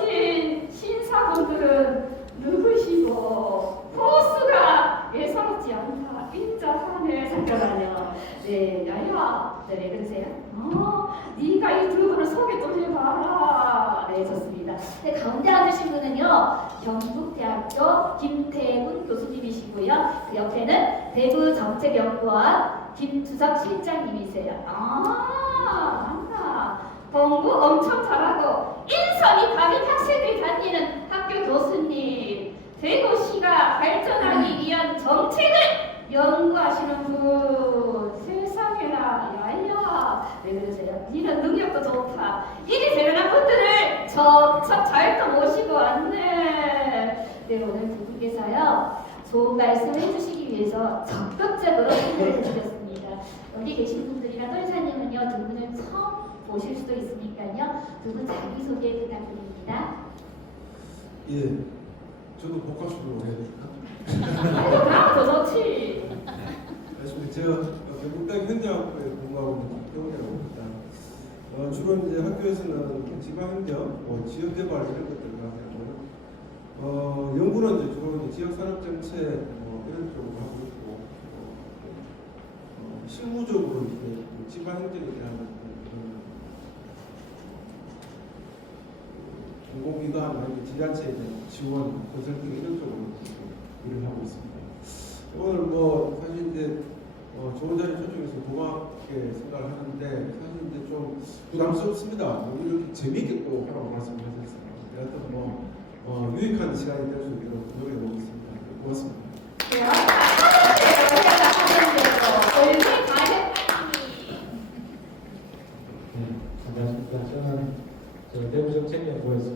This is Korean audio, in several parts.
오신 신사분들은 누구시고 포스가 예사롭지 않다. 인자하네. 잠깐만요. 네, 야야. 네, 왜 그러세요? 네가 이 두 분을 소개 좀 해봐라. 네, 좋습니다. 네, 가운데 앉으신 분은요, 경북대학교 김태훈 교수님이시고요. 그 옆에는 대구정책연구원 김주석 실장님이세요. 맞다. 공부 엄청 잘하고 인성이 바른 학생들이 다니는 학교 교수님. 대구시가 발전하기 위한 정책을 연구하시는 분. 세상에나. 야야. 왜 그러세요? 니는 능력도 좋다. 이리 대단한 분들을 척척 잘 또 모시고 왔네. 네, 오늘 두 분께서요, 좋은 말씀을 해주시기 위해서 적극적으로 신청을 해주셨습니다. 여기 계신 분들이나 또이사님은요, 두 분을 처음 보실 수도 있으니까요, 두 분 자기소개 부탁드립니다. 예, 저도 복합식으로 해야 될까? 그럼 더 좋지. 알겠습니다. 제가 경북대학 현대학부에 공부하고 있는 박경훈이라고 합니다. 주로 이제 학교에서는 지방행정, 지역개발 이런 것들을 하고요. 연구는 이제 주로 이제 지역산업정책 이런 쪽으로 하고 있고, 실무적으로 이제 지방행정이라는 공공기관, 지자체에 대한 지원, 건설등 이런 쪽으로 일을 하고 있습니다. 오늘 사실 이제 좋은 자리 초청해서 고맙게 생각을 하는데 사실 이제 좀 부담스럽습니다. 이렇게 재미있게 또 하라고 말씀하셨어요. 여하튼 유익한 시간이 될 수 있도록 노력해 보겠습니다. 고맙습니다. 네, 안녕하십니까. 저는 대구정책연구원에서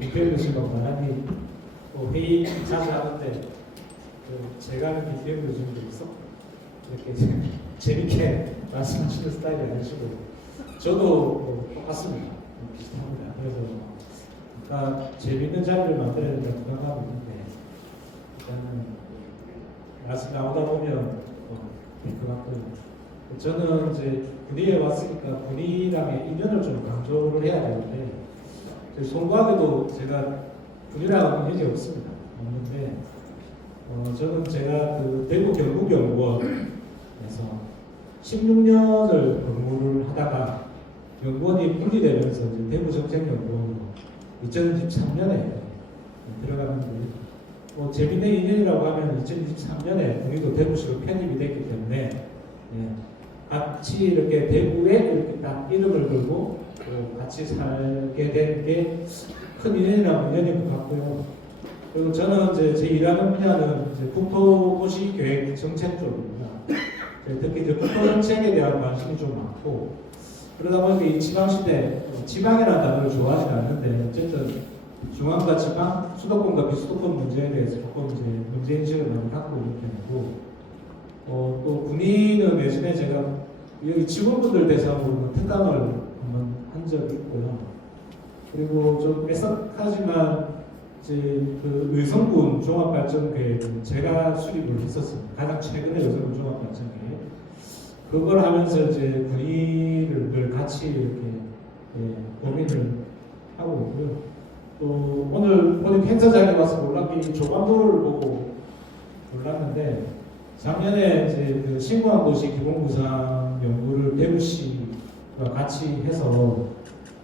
김태훈 교수님과 나란히 회의 자주 하는데 제가 하는 김태훈 교수님도 있어 이렇게 재밌게 말씀하시는 스타일이 아니시고 저도 똑같습니다. 비슷합니다. 그래서 재밌는 자리를 만들어야 된다고 생각하고 있는데 일단은 말씀 나오다 보면 될 것 같고요. 저는 이제 군위에 왔으니까 군위랑의 인연을 좀 강조를 해야 되는데 송구하게도 제가 군위랑은 인연이 없습니다. 없는데 저는 제가 그 대구 경북연구원에서 16년을 근무를 하다가 연구원이 분리되면서 이제 대구정책연구원으로 2023년에 들어갔는데 재밌는 인연이라고 하면 2023년에 군위도 대구시로 편입이 됐기 때문에 같이 이렇게 대구에 이렇게 딱 이름을 걸고 같이 살게 된 게 큰 인연이라고 인연인 것 같고요. 그리고 저는 이제 제 일하는 분야는 이제 국토도시계획 정책 쪽입니다. 특히 이제 국토정책에 대한 관심이 좀 많고 그러다 보니까 이 지방시대, 지방이라는 단어를 좋아하지 않는데 어쨌든 중앙과 지방, 수도권과 비수도권 문제에 대해서 조금 이제 문제인식을 많이 갖고 있는 편이고 또 군인은 예전에 제가 여기 직원분들 대상으로 특강을 한번 한 적이 있고요. 그리고 좀 애석하지만 이제 그 의성군 종합발전계획은 제가 수립을 했었습니다. 가장 최근에 의성군 종합발전계획 그걸 하면서 이제 군인을 늘 같이 이렇게 고민을 하고 있고요. 또 오늘 보니까 행사장에 와서 놀랍게 조감도를 보고 놀랐는데 작년에 이제 그 신공항 도시 기본구상 연구를 대구시와 같이 해서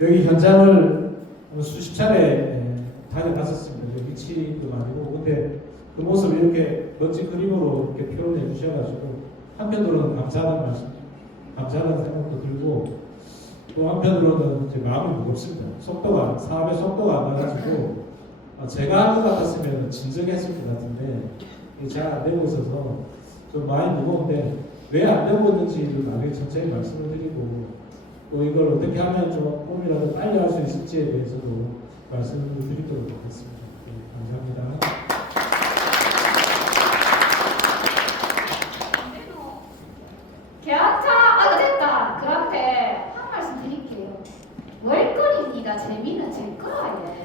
여기 현장을 수십 차례 다녀갔었습니다. 위치도 아니고 근데 그 모습을 이렇게 멋진 그림으로 이렇게 표현해 주셔가지고 한편으로는 감사하는 말씀, 감사하는 생각도 들고 또 한편으로는 이제 마음이 무겁습니다. 사업의 속도가 안 나가지고 제가 할 것 같았으면 진정했을 것 같은데 잘 안 되고 있어서 좀 많이 무거운데 왜 안 되고 있는지를 나중에 천천히 말씀을 드리고 또 이걸 어떻게 하면 조금이라도 빨리 할 수 있을지에 대해서도 말씀을 드리도록 하겠습니다. 감사합니다. 계약차 됐다. 그 앞에 한 말씀 드릴게요. 월거리입니다. 재미는 제 거예요.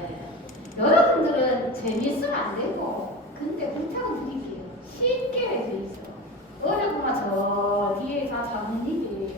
여러분들은 재밌으면 안 되고 근데 부탁은 드릴게요. 쉽게 해주세요. 어려구나 저 뒤에 다 장님이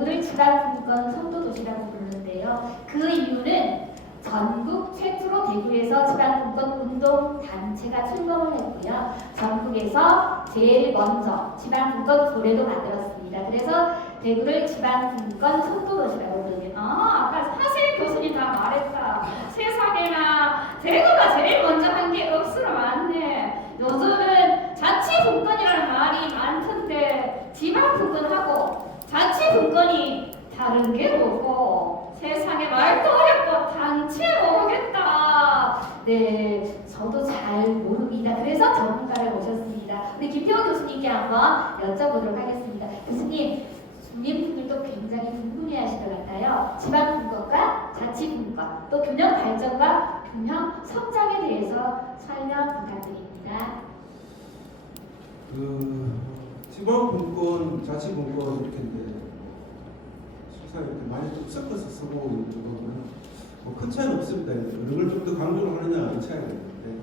대구를 지방분권 선도도시라고 부르는데요. 그 이유는 전국 최초로 대구에서 지방분권 운동단체가 출범을 했고요. 전국에서 제일 먼저 지방분권 조례도 만들었습니다. 그래서 대구를 지방분권 선도도시라고 부르네요. 아까 사실 교수님 다 말했다. 세상에나 대구가 제일 먼저 한 게 억수로 많네. 요즘은 자치분권이라는 말이 많던데 지방분권하고 자치분권이 다른 게 뭐고 세상에 말도 어렵고 단체로 오겠다. 네, 저도 잘 모릅니다. 그래서 전문가를 모셨습니다. 우리 김태원 교수님께 한번 여쭤보도록 하겠습니다. 교수님, 주민분들도 굉장히 궁금해하실 것 같아요. 지방분권과 자치분권, 또 균형 발전과 균형 성장에 대해서 설명 부탁드립니다. 지방분권, 자치분권 이렇게 이제 실상 이렇게 많이 좀 섞어서 쓰고 있는 거는 큰 차이는 없습니다. 어느 걸 좀 더 강조를 하느냐 이 차이가 있는데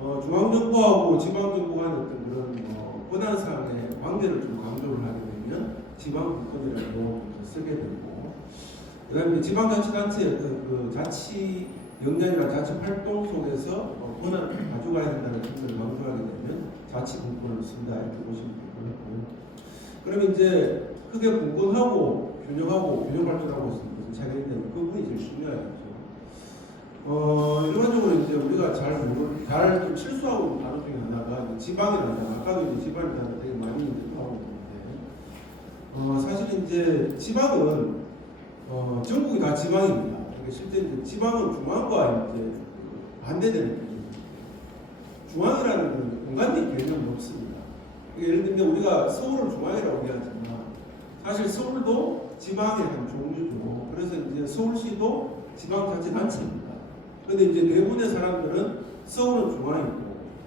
중앙정부하고 지방정부 간의 어떤 그런 권한상의 관계를 좀 강조를 하게 되면 지방분권이라는 용어를 쓰게 되고 그다음에 지방자치단체의 어떤 그 자치 역량이나 자치 활동 속에서 권한을 가져가야 된다는 점을 강조하게 되면 자치분권을 쓴다 이렇게 보시면 될 것 같고요. 그러면 이제 크게 분권하고 균형하고 균형 발전하고 무슨 차이가 있는데 그 부분이 제일 중요하겠죠. 일반적으로 이제 우리가 잘 좀 실수하고 있는 단어 중에 하나가 이제 지방이라는 단어, 아까도 이제 지방이라는 단어 되게 많이 이제 나오고 있는데 사실 이제 지방은 전국이 다 지방입니다. 그러니까 실제 이제 지방은 중앙과 이제 반대되는 개념입니다. 중앙이라는 건 공간적 개념은 없습니다. 그러니까 예를 들면 우리가 서울을 중앙이라고 이야기하지만 사실 서울도 지방의 한 종류죠. 그래서 이제 서울시도 지방자치단체입니다. 그런데 이제 대부분의 사람들은 서울은 중앙이고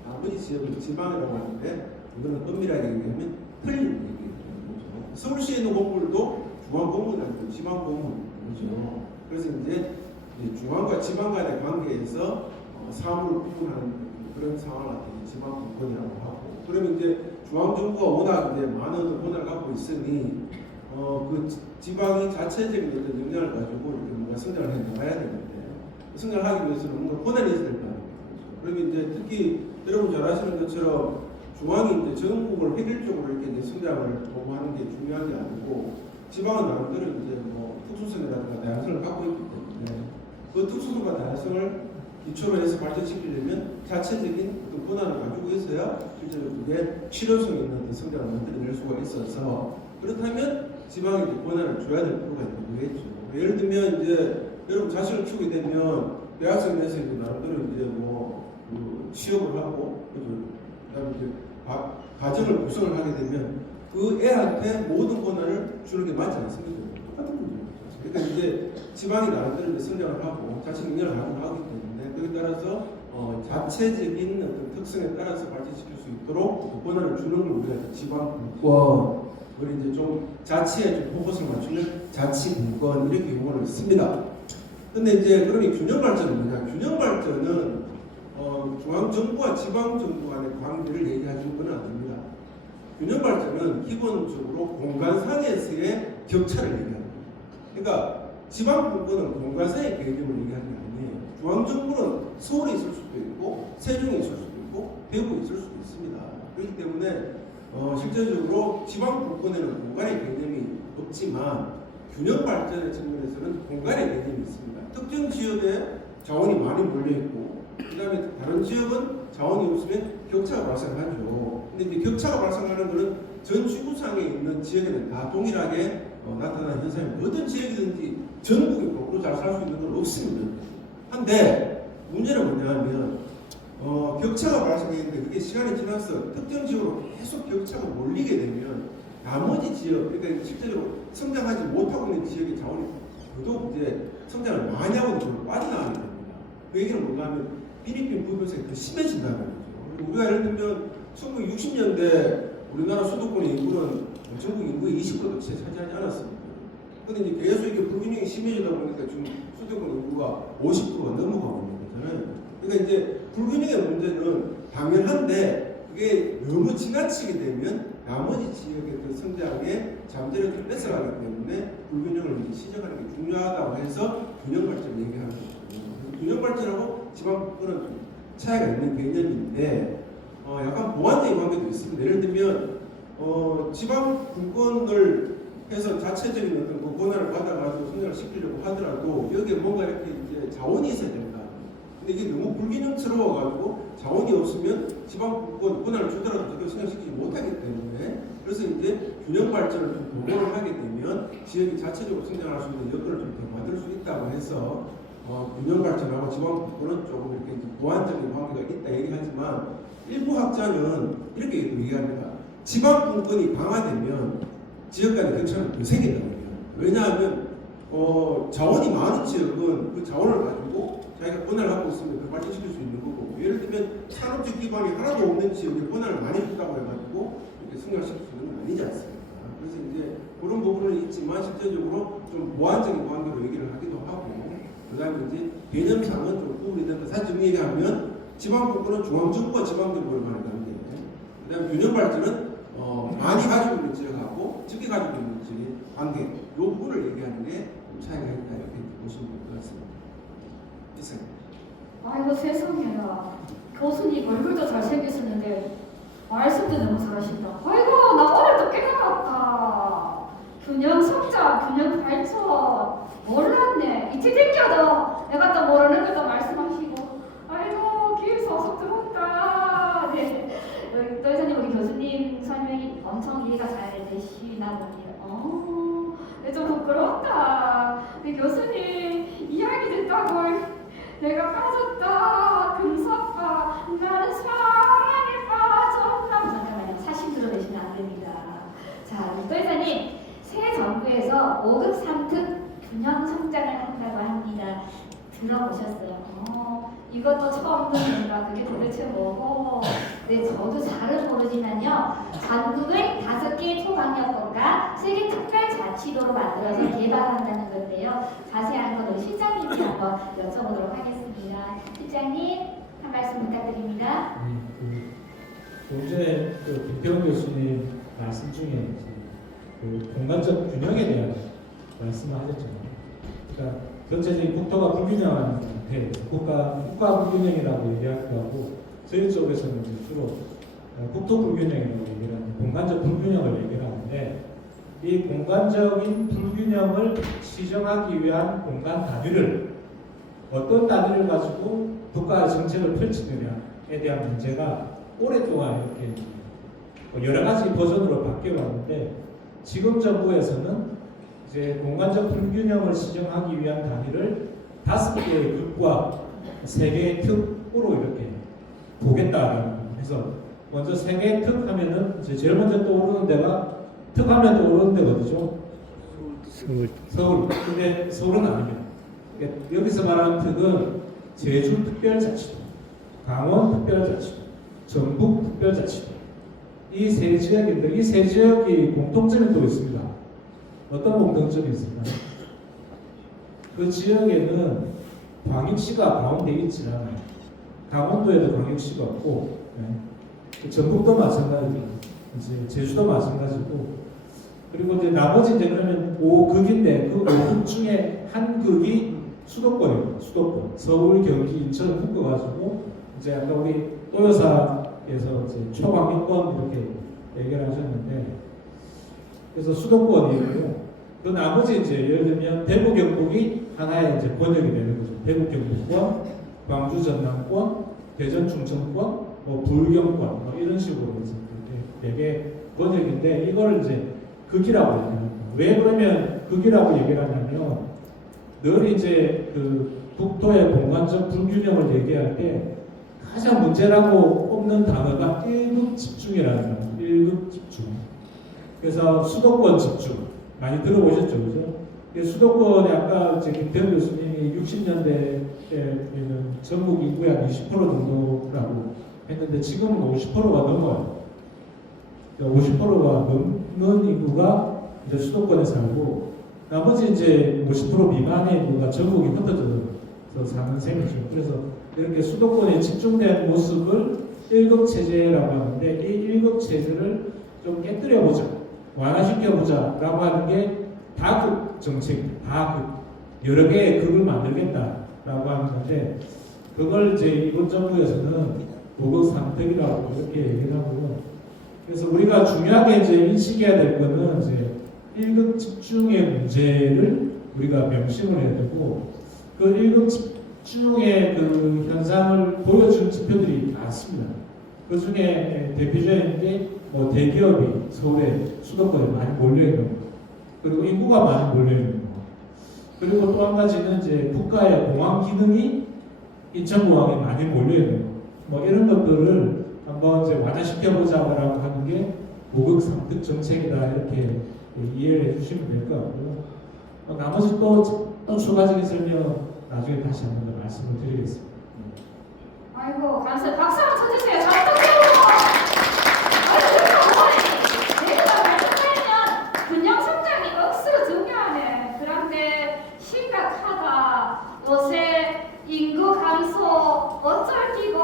나머지 지역은 지방이라고 하는데 이거는 엄밀하게 얘기하면 틀린 얘기예요. 서울시에 있는 건물도 중앙 공무원이 아니고 지방 공무원이죠. 그래서 이제 중앙과 지방 간의 관계에서 사무를 구분하는 그런 상황을 갖다 지방분권이라고 하고, 그러면 이제 중앙정부가 워낙 이제 많은 권한을 갖고 있으니 그 지방이 자체적인 어떤 역량을 가지고 이렇게 뭔가 성장을 해 나가야 되는데 성장하기 위해서는 뭔가 권한이 있어야 될 거 아닙니까? 그러면 이제 특히 여러분 잘 아시는 것처럼 중앙이 이제 전국을 획일적으로 이렇게 이제 성장을 도모하는 게 중요한 게 아니고 지방은 나름대로 이제 뭐 특수성이라든가 다양성을 갖고 있기 때문에 그 특수성과 다양성을 기초로 해서 발전시키려면 자체적인 어떤 권한을 가지고 있어야 실제로 그게 실효성 있는 어떤 성장을 만들어낼 수가 있어서 그렇다면 지방에 권한을 줘야 될 필요가 있는 거겠죠. 예를 들면 이제 여러분 자식을 키우게 되면 대학생이 돼서 이제 나름대로 이제 뭐 취업을 하고 그다음에 이제 가정을 구성을 하게 되면 그 애한테 모든 권한을 주는 게 맞지 않습니까? 똑같은 문제죠. 그러니까 이제 지방이 나름대로 이제 성장을 하고 자치 능력을 가지고 때문에 그에 따라서 자체적인 어떤 특성에 따라서 발전시킬 수 있도록 그 권한을 주는 걸 우리가 지방분권, 우리 이제 좀 자치에 좀 포커스를 맞추는 자치분권 이렇게 용어를 씁니다. 근데 이제 그러니 균형 발전은 뭐냐? 균형 발전은 중앙정부와 지방정부 간의 관계를 얘기하는 건 아닙니다. 균형 발전은 기본적으로 공간상에서의 격차를 얘기합니다. 그러니까 지방분권은 공간상의 개념을 얘기하는 게 아니에요. 중앙정부는 서울에 있을 수도 있고 세종에 있을 수도 있고 대구에 있을 수도 있습니다. 그렇기 때문에 실제적으로 지방분권에는 공간의 개념이 없지만 균형 발전의 측면에서는 공간의 개념이 있습니다. 특정 지역에 자원이 많이 몰려있고 그 다음에 다른 지역은 자원이 없으면 격차가 발생하죠. 근데 이제 격차가 발생하는 것은 전 지구상에 있는 지역에는 다 동일하게 나타나는 현상입니다. 어떤 지역이든지 전국이 거꾸로 잘 살 수 있는 건 없습니다. 한데 문제는 뭐냐면 격차가 발생했는데 그게 시간이 지나서 특정 지역으로 계속 격차가 몰리게 되면 나머지 지역, 그러니까 실제로 성장하지 못하고 있는 지역의 자원이 더더욱 이제 성장을 많이 하고 있는 걸로 빠져나가게 됩니다. 그 얘기는 뭔가 하면 필리핀 부분에서 더 심해진다는 거죠. 우리가 예를 들면 1960년대 우리나라 수도권의 인구는 전국 인구의 20%도 채 차지하지 않았습니다. 그런데 이제 계속 이게 불균형이 심해지다 보니까 지금 수도권 인구가 50%가 넘어가고 있는 거잖아요. 그러니까 이제 불균형의 문제는 당연한데 그게 너무 지나치게 되면 나머지 지역의 그 성장에 잠재력을 좀 뺏어가기 때문에 불균형을 이제 시정하는 게 중요하다고 해서 균형 발전을 얘기하는 거거든요. 균형 발전하고 지방분권은 좀 차이가 있는 개념인데 약간 보완적인 관계도 있습니다. 예를 들면 지방분권을 해서 자체적인 어떤 그 권한을 받아가지고 성장을 시키려고 하더라도 여기에 뭔가 이렇게 이제 자원이 있어야 된다. 근데 이게 너무 불균형스러워가지고 자원이 없으면 지방분권 권한을 주더라도 제대로 성장시키지 못하기 때문에 그래서 이제 균형 발전을 좀 도모를 하게 되면 지역이 자체적으로 성장할 수 있는 여건을 좀 더 만들 수 있다고 해서 균형 발전하고 지방분권은 조금 이렇게 이제 보완적인 관계가 있다 얘기하지만 일부 학자는 이렇게 얘기합니다. 지방분권이 강화되면 지역 간의 격차는 더 생긴다고요. 왜냐하면 자원이 많은 지역은 그 자원을 가지고 자기가 권한을 갖고 있으면 그걸 발전시킬 수 있는 거고 예를 들면 산업적 기반이 하나도 없는 지역에 권한을 많이 준다고 해가지고 이렇게 성장시킬 수 있는 건 아니지 않습니까? 그래서 이제 그런 부분은 있지만 실제적으로 좀 보완적인 관계로 얘기를 하기도 하고 그 다음에 이제 개념상은 좀 구분이 된다. 사실 정리 얘기하면 지방분권은 중앙정부와 지방정부를 말하는 건데 그 다음에 균형 발전은 많이 가지고 있는 지역하고 적게 가지고 있는 지역의 관계 이 부분을 얘기하는 게 좀 차이가 있다 이렇게 보시면 될 것 같습니다. 이상. 아이고 세상에나 교수님 얼굴도 잘생겼었는데 말씀도 너무 잘하신다. 아이고 나 오늘도 깨달았다. 균형 성장, 균형 발전 몰랐네. 이치 땡겨도 내가 또 모르는 것도 말씀하시고 아이고 귀에 쏙쏙 들어온다. 네. 또 이사님 우리 교수님 설명이 엄청 이해가 잘 되시나 봅니다. 좀 부끄럽다. 우리 교수님 이야기 듣다고 내가 빠졌다. 금사빠 나는 사랑에 빠졌다. 잠깐만요. 사심 들어내시면 안 됩니다. 자, 우리 또 이사님 새 정부에서 5급 3특 균형 성장을 한다고 합니다. 들어보셨어요? 이것도 처음 듣는다. 그게 도대체 뭐고? 네, 저도 잘은 모르지만요. 전국을 5개 초강력권과 3개 특별자치도로 만들어서 개발한다는 건데요. 자세한 건 우리 실장님께 한번 여쭤보도록 하겠습니다. 실장님, 한 말씀 부탁드립니다. 조금 전에 김태훈 교수님 말씀 중에 그 공간적 균형에 대한 말씀을 하셨잖아요. 그러니까 전체적인 국토가 불균형한 상태, 국가 불균형이라고 얘기하기도 하고 저희 쪽에서는 주로 국토 불균형이라고 얘기를 하는 공간적 불균형을 얘기를 하는데 이 공간적인 불균형을 시정하기 위한 공간 단위를 어떤 단위를 가지고 국가의 정책을 펼치느냐에 대한 문제가 오랫동안 이렇게 여러 가지 버전으로 바뀌어 왔는데 지금 정부에서는 이제 공간적 불균형을 시정하기 위한 단위를 5개의 극과 3개의 특으로 이렇게 보겠다라는 거예요. 그래서 먼저 3개의 특 하면은 이제 제일 먼저 떠오르는 데가 특 하면 떠오르는 데가 어디죠? 서울. 근데 서울은 아닙니다. 그러니까 여기서 말하는 특은 제주 특별자치도, 강원 특별자치도, 전북 특별자치도 이 세 지역인데 이 세 지역이 공통점이 또 있습니다. 어떤 공통점이 있을까요? 그 지역에는 광역시가 가운데 있지 않아요. 강원도에도 광역시가 없고, 전북도 마찬가지고, 이제 제주도 마찬가지고, 그리고 이제 나머지 이제 그러면 5극인데 그 5극 중에 한 극이 수도권입니다. 수도권. 서울, 경기, 인천을 묶어가지고 이제 아까 우리 도여사에서 이제 초광역권 이렇게 얘기를 하셨는데, 그래서 수도권이고요. 그 나머지 이제 예를 들면 대구 경북이 하나의 이제 번역이 되는 거죠. 대구 경북권, 광주 전남권, 대전 충청권, 뭐 불경권 뭐 이런 식으로 이제 되게 번역인데 이걸 이제 극이라고 얘기합니다. 왜 그러면 극이라고 얘기를 하냐면 늘 이제 그 국토의 공간적 불균형을 얘기할 때 가장 문제라고 꼽는 단어가 1급 집중이라는 거예요. 1급 집중. 그래서 수도권 집중 많이 들어보셨죠, 그죠? 수도권에 아까 김태훈 교수님이 60년대에는 전국 인구의 한 20% 정도라고 했는데 지금은 50%가 넘어요. 50%가 넘는 인구가 이제 수도권에 살고 나머지 이제 50% 미만의 인구가 전국에 흩어져서 사는 셈이죠. 그래서 이렇게 수도권에 집중된 모습을 1급 체제라고 하는데 이 1급 체제를 좀 깨뜨려 보자, 완화시켜 보자라고 하는 게 다급 정책, 다급 여러 개의 급을 만들겠다라고 하는 건데 그걸 이제 이번 정부에서는 고급 상택이라고 이렇게 얘기를 하고요. 그래서 우리가 중요하게 이제 인식해야 될 거는 이제 1급 집중의 문제를 우리가 명심을 해야 되고 그 1급 집중의 그 현상을 보여준 지표들이 많습니다. 그 중에 대표적인 게 뭐 대기업이 서울에 수도권에 많이 몰려 있는 거, 그리고 인구가 많이 몰려 있는 거, 그리고 또 한 가지는 이제 국가의 공항 기능이 인천공항에 많이 몰려 있는 거, 뭐 이런 것들을 한번 이제 완화시켜 보자고 하는 게 고급 상특 정책이다 이렇게 이해를 해주시면 될 것 같고요. 나머지 또 추가적인 설명 나중에 다시 한번 더 말씀을 드리겠습니다. 아이고 감사 박수 한번 쳐주세요. 감동적으로. 내가 말씀드리면 균형 성장이 억수로 중요하네. 그런데 심각하다. 요새 인구 감소 어쩔 끼고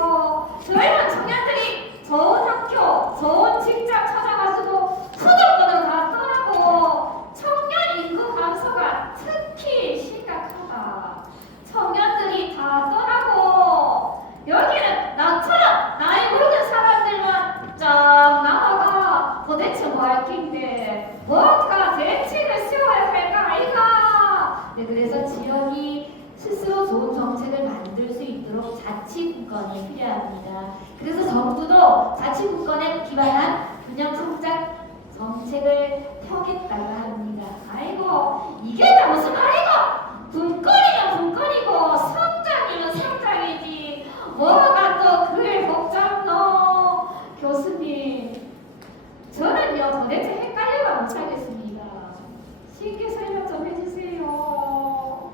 젊은 청년들이 좋은 학교, 좋은 직장 찾아가지고 수도권으로 갔더라고. 청년 인구 감소가 특히 심각하다. 청년들이 다 떠나고 여기는 나처럼 나이 모르는 사람들만 쫙 나와가 도대체 뭐 할 낀데 뭔가 대책을 세워야 할까 아이가. 네, 그래서 지역이 스스로 좋은 정책을 만들 수 있도록 자치국권이 필요합니다. 그래서 정부도 자치국권에 기반한 균형 성장 정책을 펴겠다고 합니다. 아이고 이게 다 무슨 말이고 분권이면 분권이고 성장이면 성장이지 뭐가 또 그걸 복잡노. 교수님 저는요 도대체 헷갈려가 못하겠습니다. 쉽게 설명 좀 해주세요.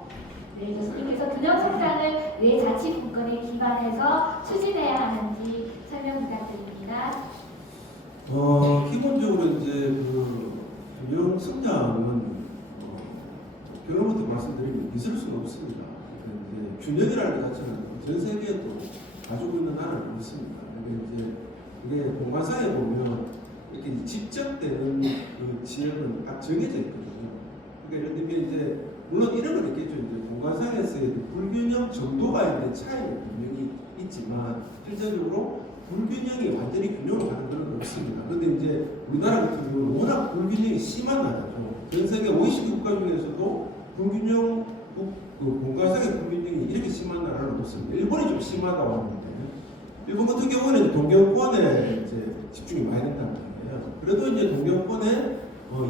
네, 교수님께서 균형 성장을 왜 자치국권에 기반해서 추진해야 하는지 설명 부탁드립니다. 기본적으로 이제 그 균형 성장은 결론부터 말씀드리면 있을 수는 없습니다. 이제 균형이라는 것 자체는 전 세계에도 가지고 있는 나라는 없습니다. 이제 이게 동관상에 보면 이렇게 집적되는 그 지역은 딱 정해져 있거든요. 그러니까 예를 들면 이제 물론 이런 건 있겠죠. 이제 동관상에서의 불균형 정도가 있는 차이는 분명히 있지만 실제적으로 불균형이 완전히 균형을 가는 건 없습니다. 그런데 이제 우리나라 같은 경우는 워낙 불균형이 심한 나라죠. 전 세계 OECD 국가 중에서도 불균형, 그 공간상의 불균형이 이렇게 심한 나라는 없습니다. 일본이 좀 심하다고 하는데, 일본 같은 경우는 동경권에 이제 집중이 많이 된다는 거예요. 그래도 이제 동경권에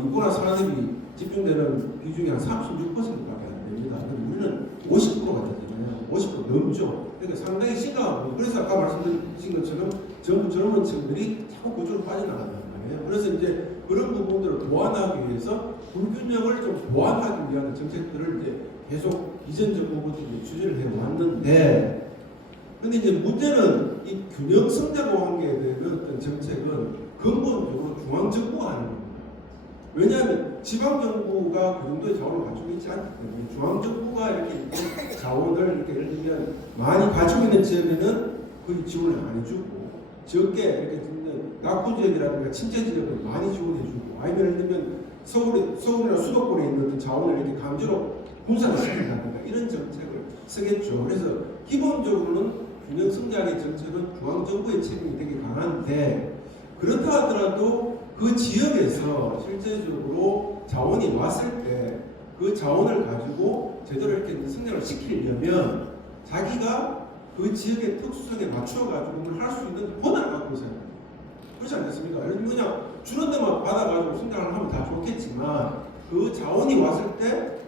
인구나 산업이 집중되는 비중이 한 36%밖에 안 됩니다. 근데 우리는 50%가 되잖아요. 50% 넘죠. 그러니까 상당히 심각하고, 그래서 아까 말씀드린 것처럼 전부 젊은 층들이 자꾸 그쪽으로 빠져나간다는 거예요. 그래서 이제 그런 부분들을 보완하기 위해서 불균형을 좀 보완하기 위한 정책들을 이제 계속 이전 정부부터 추진을 해왔는데, 근데 이제 문제는 이 균형 성장과 관계된 어떤 정책은 근본적으로 중앙정부가 하는 겁니다. 왜냐하면 지방정부가 그 정도의 자원을 가지고 있지 않기 때문에 중앙정부가 이렇게 자원을 이렇게 예를 들면 많이 가지고 있는 지역에는 거의 지원을 안 해주고, 적게 이렇게 듣는 낙후 지역이라든가 침체 지역을 많이 지원해주고, 아니면 예를 들면 서울이나 수도권에 있는 어떤 자원을 이렇게 강제로 분산을 시킨다든가 이런 정책을 쓰겠죠. 그래서 기본적으로는 균형 성장의 정책은 중앙정부의 책임이 되게 강한데, 그렇다 하더라도 그 지역에서 실제적으로 자원이 왔을 때 그 자원을 가지고 제대로 이렇게 성장을 시키려면 자기가 그 지역의 특수성에 맞춰가지고 그걸 할 수 있는 권한을 갖고 있어야 됩니다. 그렇지 않겠습니까? 예를 들면 그냥 주는 데만 받아가지고 성장을 하면 다 좋겠지만 그 자원이 왔을 때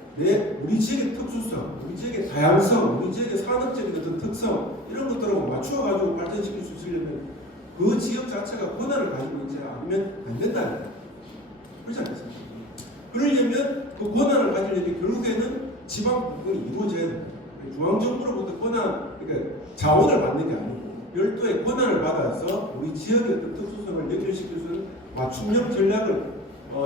우리 지역의 특수성, 우리 지역의 다양성, 우리 지역의 산업적인 어떤 특성 이런 것들하고 맞춰가지고 발전시킬 수 있으려면 그 지역 자체가 권한을 가지고 있지 않으면 안 된다는 거예요. 그렇지 않겠습니까? 그러려면 그 권한을 가지려면 결국에는 지방 부분이 이루어져야 됩니다. 중앙정부로부터 권한, 그러니까 자원을 받는 게 아니고 별도의 권한을 받아서 우리 지역의 어떤 특수성을 연결시킬 수 있는 맞춤형 전략을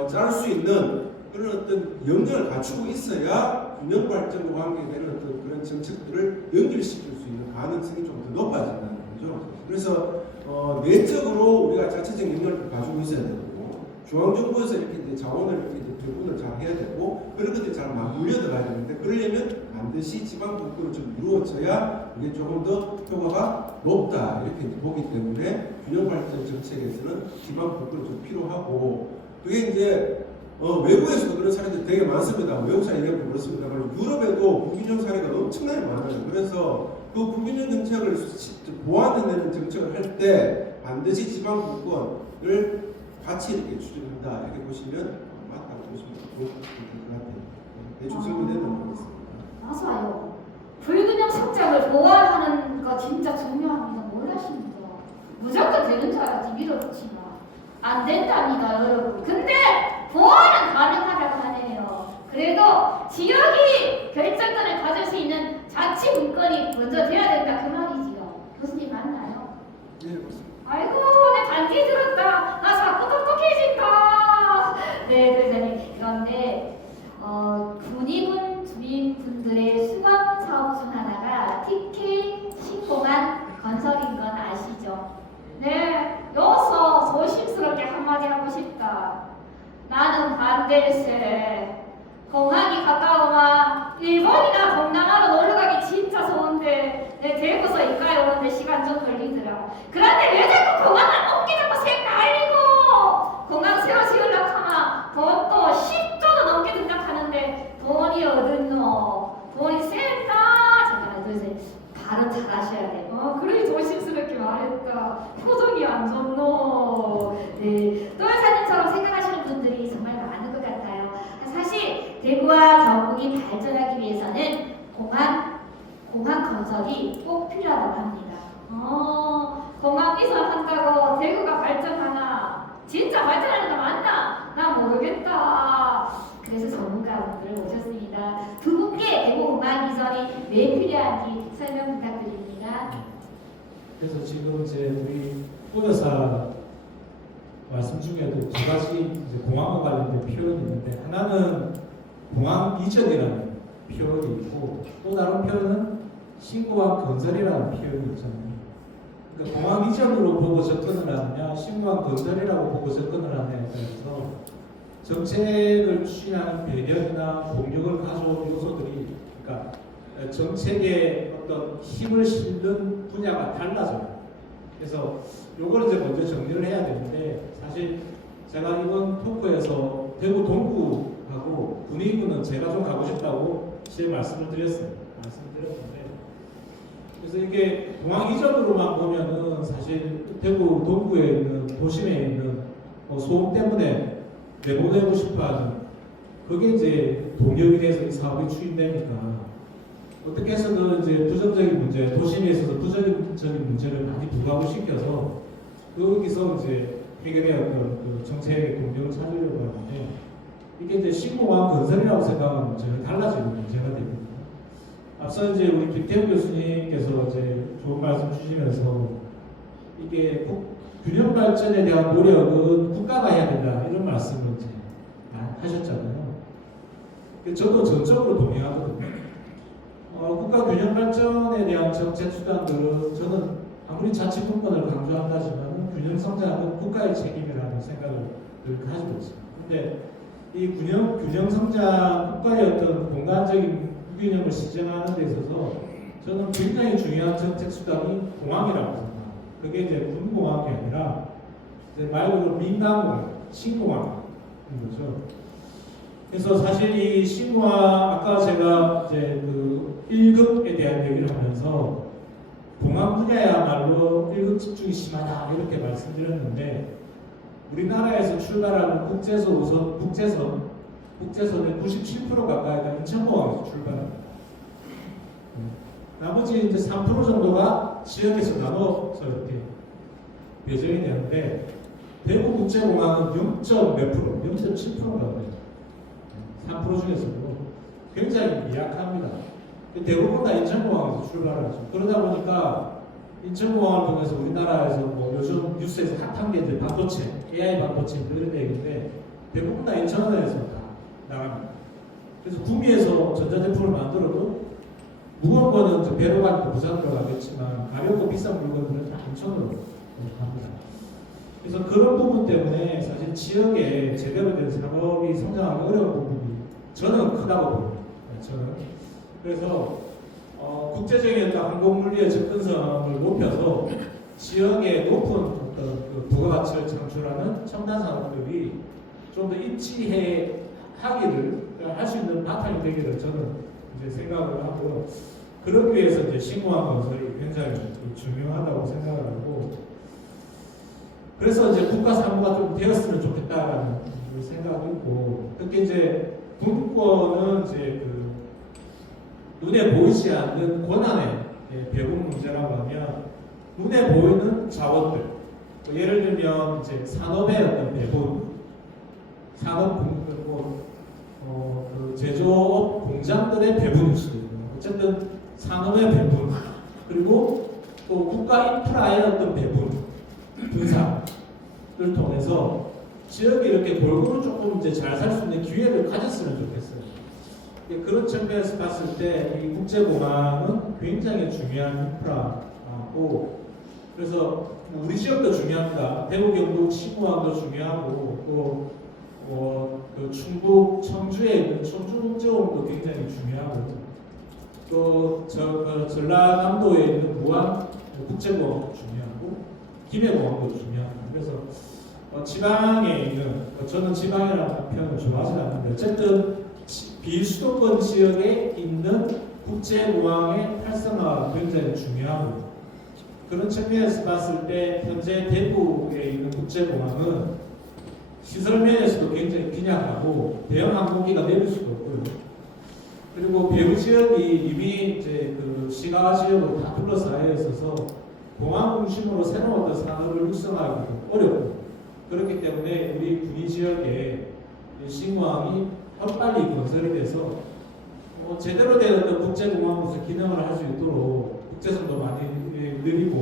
짤 수 있는 그런 어떤 역량을 갖추고 있어야 균형 발전과 관계되는 어떤 그런 정책들을 연결시킬 수 있는 가능성이 좀 더 높아진다는 거죠. 거죠. 그래서 내적으로 우리가 자체적 능력을 가지고 있어야 되고 중앙정부에서 이렇게 이제 자원을 이렇게 배분을 잘 해야 되고 그런 것들이 잘 맞물려 들어가야 되는데 그러려면 반드시 지방 분권을 좀 이루어져야 이게 조금 더 효과가 높다 이렇게 이제 보기 때문에 균형 발전 정책에서는 지방 분권이 좀 필요하고 그게 이제 외국에서도 그런 사례들이 되게 많습니다. 외국 사례 얘기하면 그렇습니다만 유럽에도 불균형 사례가 엄청나게 많아요. 그래서 그 불균형 정책을 보완해내는 정책을 할 때 반드시 지방 분권을 같이 이렇게 추진한다 이렇게 보시면 맞다고 보시면 좋을 것 같아요. 대충 설명되는 것 같습니다. 맞아요. 불균형 성장을 보완하는 거 진짜 중요합니다. 몰라십니다. 무조건 되는 줄 알았지 밀어붙이나 안 된답니다 여러분. 근데 보완은 가능하다고 하네요. 그래도 지역이 결정권을 가질 수 있는 자치 분권이 먼저 돼야 된다 그 말이지요. 교수님 맞나요? 네, 맞습니다. 아이고 내 반지 들었다. 나 자꾸 똑똑해진다. 네 교수님. 그런데 군의군 주민분들의 수강 사업 중 하나가 TK 신공항 건설인 건 아시죠? 네, 여기서 조심스럽게 한마디 하고 싶다. 나는 반대일세. 공항이 가까우마 일본이나 동남아로 놀러가기 진짜 좋은데 내 대구서 이까지 오는데 시간 좀 걸리더라. 그런데 왜 자꾸 공항을 옮기자고 생각하고 공항 새로 지으려고 하면 돈도 10조도 넘게 든다하는데 돈이 어딨노? 돈이 센다. 잠깐만 둘셋 발음 잘 하셔야 돼. 그래 조심스럽게 말했다. 표정이 안 좋노. 네, 또사님처럼 생각하시는 분들이 정말 많은 것 같아요. 사실 대구와 경북이 발전하기 위해서는 공항 건설이 꼭 필요하다고 합니다. 공항 이전한다고 대구가 발전하나? 진짜 발전하는 거 맞나? 난 모르겠다. 그래서 전문가분들을 모셨습니다. 두 분께 대구 공항 이전이 왜 필요한지 설명 부탁드립니다. 그래서 지금 이제 우리 포여사 말씀 중에도 두 가지 이제 공항과 관련된 표현이 있는데 하나는 공항 이전이라는 표현이 있고 또 다른 표현은 신공항 건설이라는 표현이 있잖아요. 그러니까 공항 이전으로 보고 접근을 하느냐 신공항 건설이라고 보고 접근을 하느냐에 따라서 정책을 추진하는 배경이나 동력을 가져온 요소들이 그러니까 정책의 어떤 힘을 실는 분야가 달라져요. 그래서 요걸 이제 먼저 정리를 해야 되는데 사실 제가 이번 토크에서 대구 동구하고 군의군은 제가 좀 가고 싶다고 제 말씀을 드렸는데 그래서 이게 공항 이전으로만 보면은 사실 대구 동구에 있는 도심에 있는 소음 때문에 내보내고 싶어하는 그게 이제 동력이 돼서 이 사업이 추진되니까 어떻게 해서든 이제 부정적인 문제, 도심에 있어서 부정적인 문제를 많이 부각을 시켜서 거기서 이제 해결의 어떤 그 정책의 동력을 찾으려고 하는데 이게 이제 신공항 건설이라고 생각하는 문제는 달라지는 문제가 됩니다. 앞서 이제 우리 김태훈 교수님께서 이제 좋은 말씀 주시면서 이게 균형 발전에 대한 노력은 국가가 해야 된다 이런 말씀을 이제 하셨잖아요. 저도 전적으로 동의하거든요. 국가 균형 발전에 대한 정책 수단들은 저는 아무리 자치분권을 강조한다지만 균형 성장은 국가의 책임이라는 생각을 늘 가지고 있습니다. 근데 이 균형 성장 국가의 어떤 공간적인 불균형을 시정하는 데 있어서 저는 굉장히 중요한 정책 수단이 공항이라고 생각합니다. 그게 이제 군공항이 아니라 이제 말 그대로 민간공항, 신공항인 거죠. 그래서 사실 이 신공항 아까 제가 이제 그 1급에 대한 얘기를 하면서 공항 분야야말로 1급 집중이 심하다 이렇게 말씀드렸는데 우리나라에서 출발하는 국제선의 97% 가까이가 인천공항에서 출발합니다. 나머지 이제 3% 정도가 지역에서 나눠서 이렇게 배정이 되는데 대구국제공항은 0.7%가 돼요. 3% 중에서도 굉장히 미약합니다. 대부분 다 인천공항에서 출발하죠. 그러다 보니까 인천공항을 통해서 우리나라에서 뭐 요즘 뉴스에서 핫한 게 이제 반도체, AI 반도체 이런 얘기인데 대부분 다 인천에서 다 나갑니다. 그래서 구미에서 전자제품을 만들어도 무거운 거는 배로 가니까 부산 들어가겠지만 있지만 가볍고 비싼 물건들은 다 인천으로 갑니다. 그래서 그런 부분 때문에 사실 지역에 제대로 된 산업이 성장하기 어려운 부분이 저는 크다고 봅니다. 저는. 그래서 국제적인 어떤 항공물리의 접근성을 높여서 지역의 높은 어떤 그 부가가치를 창출하는 첨단 산업들이 좀 더 입지해 하기를 할 수 있는 바탕이 되기를 저는 이제 생각을 하고요. 그러기 위해서 이제 신공항 건설이 굉장히 중요하다고 생각을 하고, 그래서 이제 국가 사무가 좀 되었으면 좋겠다라는 생각이 있고, 특히 이제 분권은 이제 그 눈에 보이지 않는 권한의 배분 문제라고 하면 눈에 보이는 자원들, 예를 들면 이제 산업의 어떤 배분, 그 제조업 공장들의 배분일 수도 있고, 어쨌든 산업의 배분, 그리고 또 국가 인프라의 어떤 배분, 분산을 통해서 지역이 이렇게 골고루 조금 이제 잘 살 수 있는 기회를 가졌으면 좋겠어요. 그런 측면에서 봤을 때 이 국제공항은 굉장히 중요한 인프라고, 그래서 우리 지역도 중요합니다. 대구, 경북, 신공항도 중요하고, 또 그 충북, 청주에 있는 청주국제공항도 굉장히 중요하고, 또 전라남도에 있는 무안 국제공항도 중요하고, 김해공항도 중요합니다. 그래서 지방에 있는, 저는 지방이라는 표현을 좋아하지 않는데, 어쨌든 비수도권 지역에 있는 국제공항의 활성화가 굉장히 중요하고, 그런 측면에서 봤을 때 현재 대구에 있는 국제공항은 시설 면에서도 굉장히 빈약하고 대형 항공기가 내릴 수도 없고요. 그리고 배후 지역이 이미 이제 그 시가 지역으로 다 둘러싸여 있어서 공항 중심으로 새로운 어떤 산업을 육성하기도 어렵고, 그렇기 때문에 우리 군위 지역에 신공항이 빨리 건설이 돼서 제대로 된 어떤 국제공항으로서 기능을 할 수 있도록 국제선도 많이 늘리고,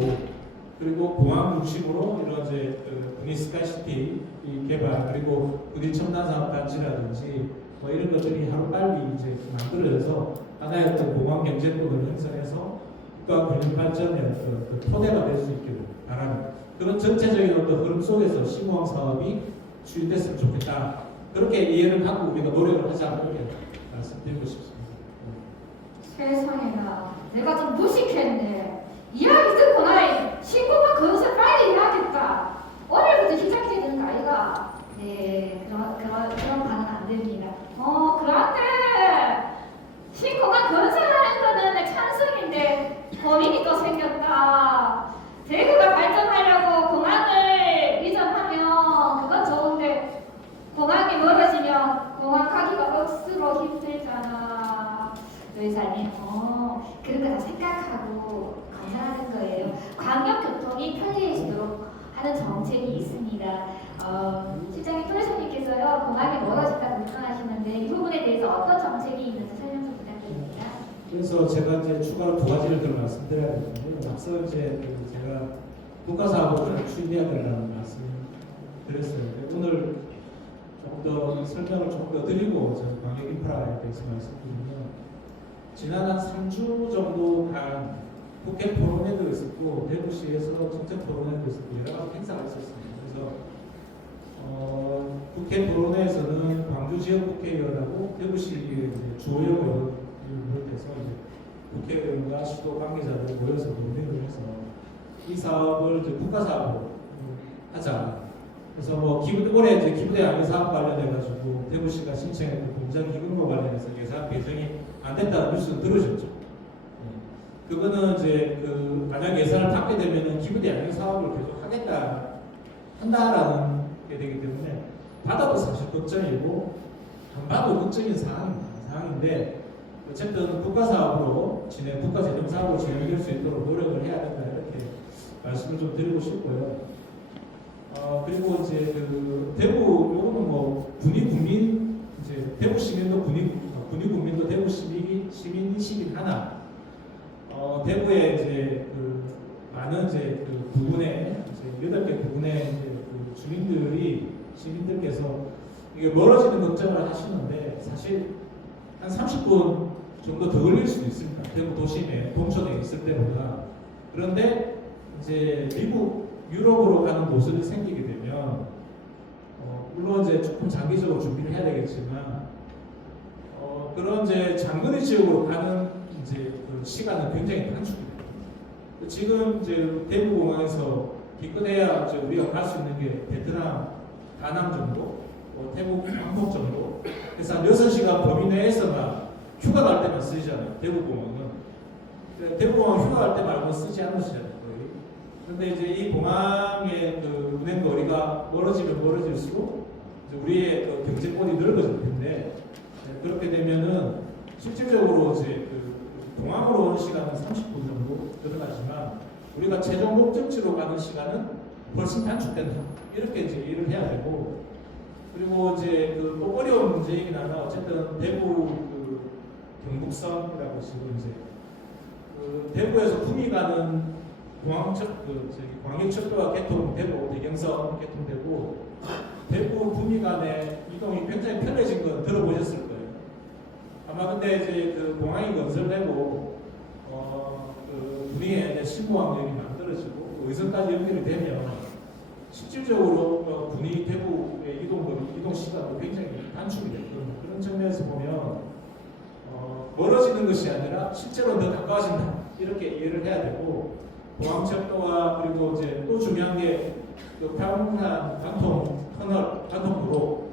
그리고 공항 중심으로 이런 이제 군위 스카이시티 개발, 그리고 군위 첨단산업단지라든지 뭐 이런 것들이 하루 빨리 이제 만들어져서 하나의 어떤 공항 경제권을 형성해서 국가 군인 발전의 어떤 그 토대가 될 수 있기를 바랍니다. 그런 전체적인 어떤 흐름 속에서 신공항 사업이 추진됐으면 좋겠다. 그렇게 이해를 갖고 우리가 노력을 하자, 이렇게 말씀드리고 싶습니다. 세상에나, 내가 좀 무식했네. 이야기 듣고 나니 신공항 건설 빨리 해야겠다. 오늘부터 시작해야 되는 거 아이가? 네, 그런 반응 안 됩니다. 그런데 신공항 건설하는 거는 찬성인데 고민이 또 생겼다. 대구가 발전하려고 공항을 이전하면 그건 좋은데 공항이 멀어지면 공항 가기가 억수로 힘들잖아. 의사님, 그런 거 다 생각하고 건설하는 거예요. 광역교통이 편리해지도록 하는 정책이 있습니다. 실장님, 토레소님께서요, 공항이 멀어진다고 불편하시는데 이 부분에 대해서 어떤 정책이 있는지 설명 좀 부탁드립니다. 그래서 제가 이제 추가로 두 가지를 더 말씀드려야 되는데요. 앞서 이제 제가 국가사업을 추진해야 된다는 말씀을 드렸어요. 오늘 조금 더 설명을 조금 더 드리고 저 광역 인프라에 대해서 말씀드리면, 지난 한 3주 정도 간 국회 토론회도 있었고 대구시에서도 정책 토론회도 있었고 여러 가지 행사가 있었습니다. 그래서 국회 토론회에서는 광주 지역 국회의원하고 대구시 주호영 의원을 비롯해서 국회의원과 시도 관계자들 모여서 논의를 해서 이 사업을 이제 국가 사업으로 하자. 그래서 뭐 올해 이제 기부대 안전 사업 관련해 가지고 대구시가 신청했던 공장 기금과 관련해서 예산 배정이 안 됐다는 뉴스는 들으셨죠? 그거는 이제 만약 예산을 받게 되면은 기부대 안전 사업을 계속 한다라는 게 되기 때문에 받아도 사실 걱정이고 안 받아도 걱정인 상황인데, 어쨌든 국가 사업으로 국가 재정 사업으로 진행될 수 있도록 노력을 해야 된다, 이렇게 말씀을 좀 드리고 싶고요. 그리고 이제 대구 요거는 뭐 군민 이제 대구 시민도 군민 국민도 대구 시민이시긴 하나, 대구에 이제 많은 이제 부근에 이제 8개 부근의 이제 시민들께서 이게 멀어지는 걱정을 하시는데, 사실 한 30분 정도 더 걸릴 수도 있습니다. 대구 도심에 동천에 있을 때보다 그런데 이제 미국, 유럽으로 가는 노선이 생기게 되면 물론 이제 조금 장기적으로 준비를 해야 되겠지만 그런 이제 장거리 지역으로 가는 이제 그 시간은 굉장히 단축이 됩니다. 지금 이제 대구공항에서 기껏해야 이제 우리가 갈 수 있는 게 베트남, 다낭 정도, 태국, 방콕 정도. 그래서 한 6시간 범위 내에서만 휴가 갈 때만 쓰이잖아요. 대구공항은. 대구공항 휴가 갈 때 말고 쓰지 않으시잖아요. 거의. 그런데 이제 이 공항의 그 운행 거리가 멀어지면 멀어질수록 이제 우리의 그 경제권이 넓어질 텐데 그렇게 되면은 실질적으로 이제 그 공항으로 오는 시간은 30분 정도 들어가지만 우리가 최종 목적지로 가는 시간은 훨씬 단축된다. 이렇게 이제 일을 해야 되고 그리고 이제 그 어려운 문제이긴 하나 어쨌든 대구 그 경북선이라고 지금 이제 그 대구에서 구미 가는 광역철도가 개통되고 대경선 개통되고 대구 구미 간의 이동이 굉장히 편해진 건 들어보셨을 거예요. 아마 근데 이제 그 공항이 건설되고 그 구미에 신공항역이 만들어지고 의성까지 연결이 되면 실질적으로 군이 대구의 이동 시간도 굉장히 단축이 됐거든요. 그런 측면에서 보면 멀어지는 것이 아니라 실제로 더 가까워진다 이렇게 이해를 해야 되고 공항철도와 그리고 이제 또 중요한 게그 평산 관통 터널 관통도로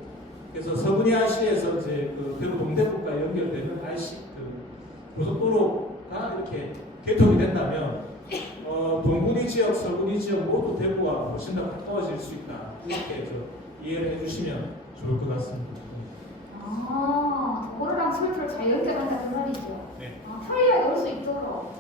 그래서 서구니 IC에서 이제 그 대구 동대구가 연결되는 IC 그 고속도로가 이렇게 개통이 된다면 동구니 지역, 서구니 지역 모두 대구와 훨씬 더 가까워질 수 있다 이렇게 이해를 해주시면 좋을 것 같습니다. 도로랑 철도를 잘 연결한다 그 말이죠. 네. 편리하게 올 수 있도록.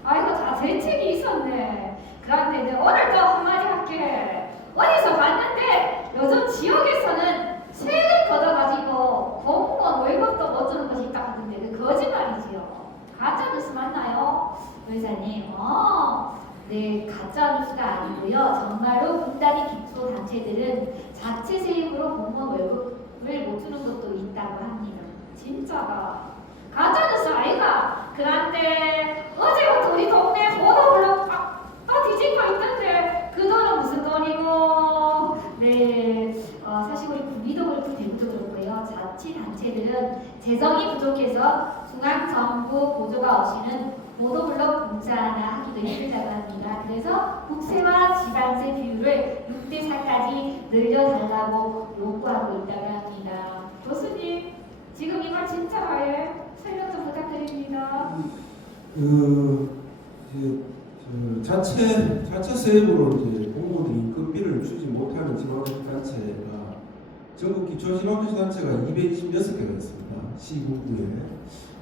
이거 다 대책이 있었네. 그런데 이제 오늘 또 한마디 할게. 어디서 봤는데 요즘 지역에서는 세금 걷어가지고 공무원 월급도 못 주는 것이 있다 하던데 그 거짓말이지요. 가짜뉴스 맞나요? 의사님, 네, 가짜뉴스가 아니고요. 정말로 분단위 기초단체들은 자체 세입으로 공무원 월급을 못 주는 것도 있다고 합니다. 진짜가. 가짜뉴스 아이가. 그런데 어제부터 우리 동네 보도블록 뒤집어 있던데 그 돈은 무슨 돈이고. 네, 사실 우리 구미도 그렇고 대구도 그렇고요. 자치단체들은 재정이 부족해서 중앙정부 보조가 없이는 보도블록 공짜나 하기도 힘들다고 합니다. 그래서 국세와 지방세 비율을 6대4까지 늘려달라고 요구하고 있다고 합니다. 교수님, 지금 이 말 진짜예요? 설명 좀 부탁드립니다. 자체 세입으로 이제 공무원들이 임금비를 주지 못하는 지방자치단체가 전국 기초지방자치단체가 226개가 있습니다. 시군구에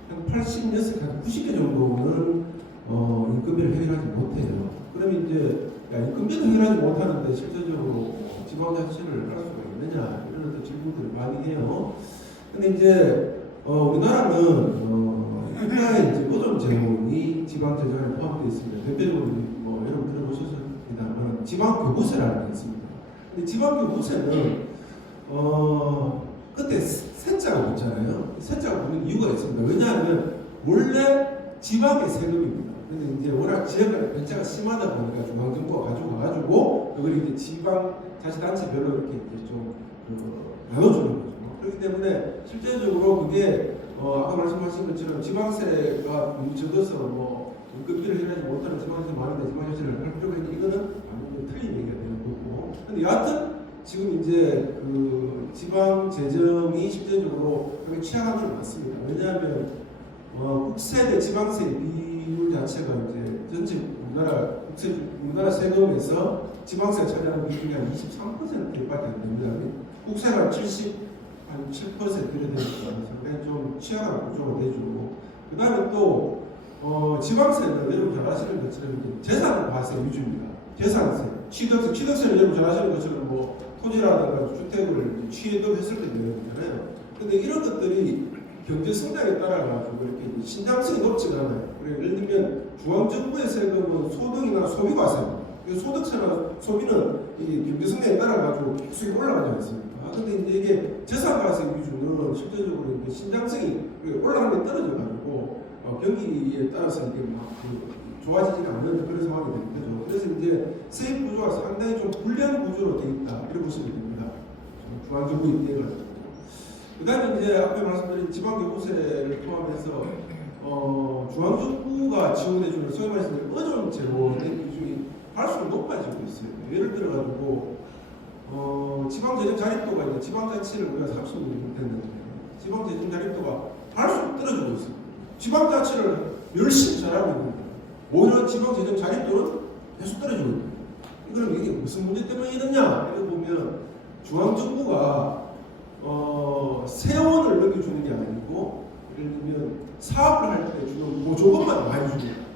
한 86개, 한 90개 정도는 임금비를 해결하지 못해요. 그러면 이제 임금비도 해결하지 못하는데 실제적으로 지방자치를 할 수가 있느냐 이런 어떤 질문들을 많이 해요. 근데 이제 우리나라는 하나의 이제 보존 제목이 지방 재정에 포함되어 있습니다. 대표적으로 뭐 여러분 들어보셨습니다만 지방교부세라는 게 있습니다. 근데 지방교부세는 그때 세자가 붙잖아요. 세자가 붙는 이유가 있습니다. 왜냐하면 원래 지방의 세금입니다. 근데 이제 워낙 지역 간의 편차가 심하다 보니까 중앙정부가 가지고 가가지고 그걸 이제 지방 자치단체별로 이렇게 이제 좀 나눠주는 거죠. 그렇기 때문에 실제적으로 그게 아까 말씀하신 것처럼 지방세가 뭉쳐져서 뭐 임금비를 해내지 못하는 지방세 많은데 지방자치를 할 필요가 있는 이거는 완전히 틀린 얘기가 되는 거고. 근데 여하튼 지금 이제 그 지방 재정이 실제적으로 되게 취약한 게 많습니다. 왜냐하면 국세 대 지방세 비율 자체가 이제 전체 우리나라 세금에서 지방세가 차지하는 비중이 한 23%밖에 안 됩니다. 국세가 7% 이래 되니까 상당히 좀 취약한 구조가 되죠. 그 다음에 또 지방세는 여러분 잘 아시는 것처럼 재산과세 위주입니다. 재산세, 취득세는 여러분 잘 아시는 것처럼 뭐 토지라든가 주택을 취득했을 때 되는 거잖아요. 근데 이런 것들이 경제 성장에 따라가지고 이렇게 신장성이 높지가 않아요. 예를 들면 중앙정부의 세금은 소득이나 소비과세입니다. 소득세나 소비는 이 경제 성장에 따라가지고 수익이 올라가지 않습니까? 근데 이제 이게 재산과세 위주는 실제적으로 이제 신장성이 올라가는 게 떨어져가지고 경기에 따라서 이게 막 좋아지지는 않는 그런 상황이 세입 구조가 상당히 좀 불리한 구조로 되어 있다 이렇게 보시면 됩니다. 중앙정부 입대해가지고. 그다음에 이제 앞에 말씀드린 지방교부세를 포함해서 중앙정부가 지원해주는 소위 말해서 의존 재원의 비중이 갈수록 높아지고 있어요. 예를 들어가지고 지방재정 자립도가 이제 지방자치를 우리가 30년 됐는데 지방재정 자립도가 갈수록 떨어지고 있어요. 지방자치를 열심히 잘하고 있는데 오히려 지방재정 자립도는 계속 떨어지고 있는 거예요. 그럼 이게 무슨 문제 때문에 이러냐? 이렇게 보면 중앙정부가 세원을 넘겨주는 게 아니고 예를 들면 사업을 할 때 주는 보조금만 많이 주는 거예요.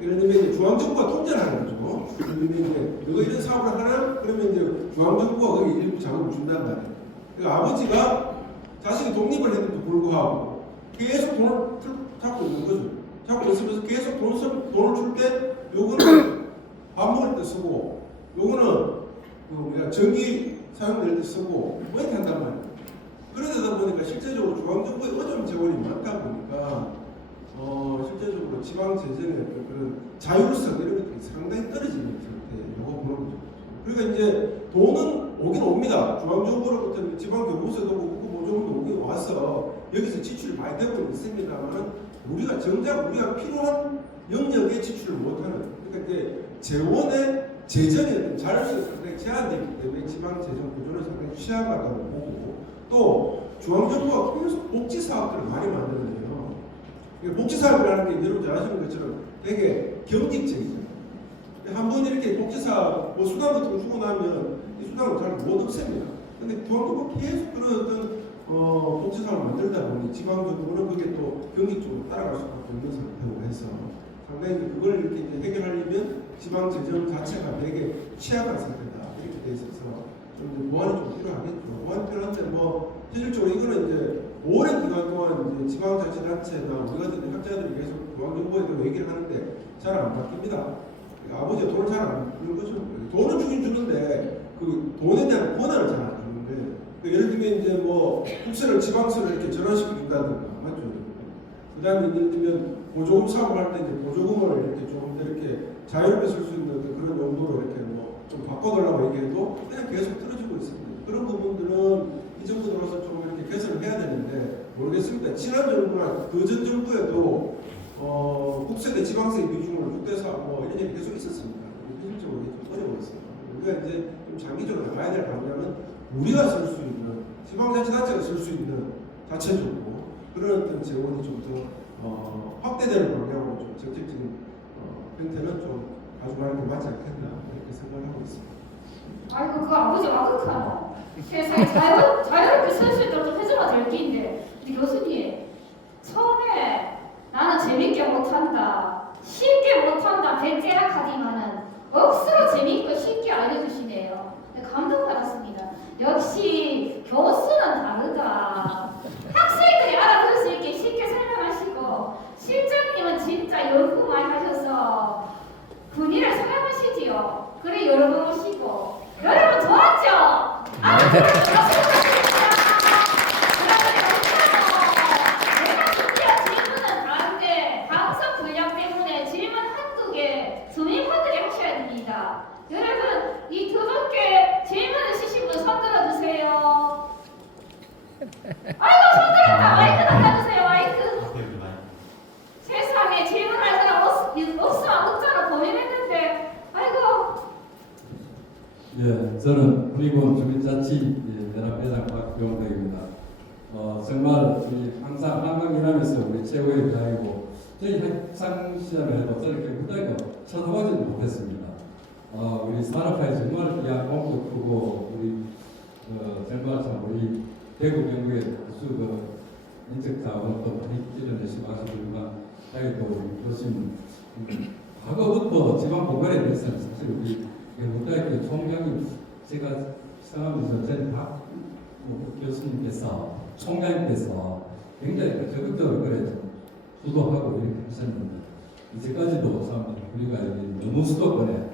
예를 들면 이제 중앙정부가 통제를 하는 거죠. 예를 들면 이제 너가 이런 사업을 하나? 그러면 이제 중앙정부가 거기 일부 자금을 준단 말이에요. 그러니까 아버지가 자식이 독립을 했는데도 불구하고 계속 돈을 잡고 있는 거죠. 잡고 있으면서 계속 돈을 줄 때 요거는 밥 먹을 때 쓰고 요거는 전기 사용될 때 쓰고 이렇게 한단 말이에요. 그러다 보니까 실제적으로 중앙정부의 의존 재원이 많다 보니까 실제적으로 지방 재정의 그런 자율성 이런 것들이 상당히 떨어지는 상태. 요거 보는 거죠. 그러니까 이제 돈은 오긴 옵니다. 중앙정부로부터 지방 교부세도 오고 보조금도 오긴 와서 여기서 지출이 많이 되고 있습니다만 우리가 정작 우리가 필요한 영역에 지출을 못하는 그러니까 이제 재원의 재정의 어떤 자율성이 상당히 제한되기 때문에 지방 재정 구조는 상당히 취약하다고 보고 또 중앙정부가 계속 복지 사업들을 많이 만들어내요. 복지 사업이라는 게 여러분 잘 아시는 것처럼 되게 경직적이죠. 한 번 이렇게 복지 사업 뭐 수당 같은 거 주고 나면 이 수당을 잘 못 없앱니다. 근데 중앙정부가 계속 그런 어떤 복지 사업을 만들다 보니 지방정부는 그게 또 경기 쪽으로 따라갈 수밖에 없는 상태로 해서 상당히 그걸 이렇게 이제 해결하려면 지방 재정 자체가 되게 취약한 상태다 이렇게 돼 있어서 좀 보완이 좀 필요하겠죠. 보완이 필요한데 뭐 실질적으로 이거는 이제 오랜 기간 동안 이제 지방자치단체나 우리 같은 학자들이 계속 중앙정부에 대해 얘기를 하는데 잘 안 바뀝니다. 그러니까 아버지가 돈을 잘 안 주는 거죠. 돈을 주긴 주는데 그 돈에 대한 권한을 잘 안 주는데 예를 들면 이제 뭐 국세를 지방세를 이렇게 전환시켜 준다든가 맞죠? 그다음에 예를 들면 보조금 사업을 할 때 이제 보조금을 이렇게 좀 이렇게 자유롭게 쓸 수 있는 그런 용도로 이렇게 뭐 좀 바꿔달라고 얘기해도 그냥 계속 떨어지고 있습니다. 그런 부분들은 이 정부 들어서 좀 이렇게 개선을 해야 되는데 모르겠습니다. 지난 정부나 그 전 정부에도 국세 대 지방세 비중을 6대 4 뭐 이런 얘기 계속 있었습니다. 현실적으로 좀 어려웠어요. 우리가 이제 좀 장기적으로 나가야 될 방향은 우리가 쓸 수 있는 지방자치단체가 쓸 수 있는 자체적으로 그런 어떤 재원이 좀 더 확대되는 방향으로 좀 정책적인 형태는 좀 가져가는 게 맞지 않겠나 이렇게 생각을 하고 있습니다. 아이고 그 아버지 와극하다. 세상에 자유롭게 쓸 수 있도록 좀 해줘야 될 게인데 우리 교수님 처음에 나는 재밌게 못한다 쉽게 못한다 백제약하지만은 억수로 재밌고 쉽게 알려주시네요. 감동받았습니다. 역시 교수는 다르다. 학생들이 알아들을 수 있게 쉽게 설명하시고 실장님은 진짜 연구 많이 하셔서 군의를 사랑하시지요. 그래 여러 번 오시고 여러분 좋았죠? 내가 준비한 질문은 다른데 방송 분량 때문에 질문 한두 개 주민분들이 하셔야 됩니다. 여러분 이 2개 질문을 주신 분 손 들어주세요. 아이고 손 들었다. 마이크 닫아주세요. 마이크. 세상에 질문할 사람 없으면 없잖아 고민했는데 아이고. 예, 저는 군의군 주민자치 연합회장 박병덕입니다. 정말 항상 한강 일하면서 우리 최고의 대학이고 저희 학창 시절에도 저렇게 무대가 쳐다보지도 못했습니다. 우리 산업화에 정말 귀한 공도 크고 우리 정말 참 우리 대구 경북의 수 인적 자원도 많이 길러내시고 하시지만 자기도 그러신 과거부터 지방 보건에 대해서는 사실 우리 연구대학교 총장님 제가 생각하면서 저희 박 교수님께서 총장님께서 굉장히 적극적으로 그래 주도하고 이렇게 하셨는데 이제까지도 참 우리가 너무 수도권에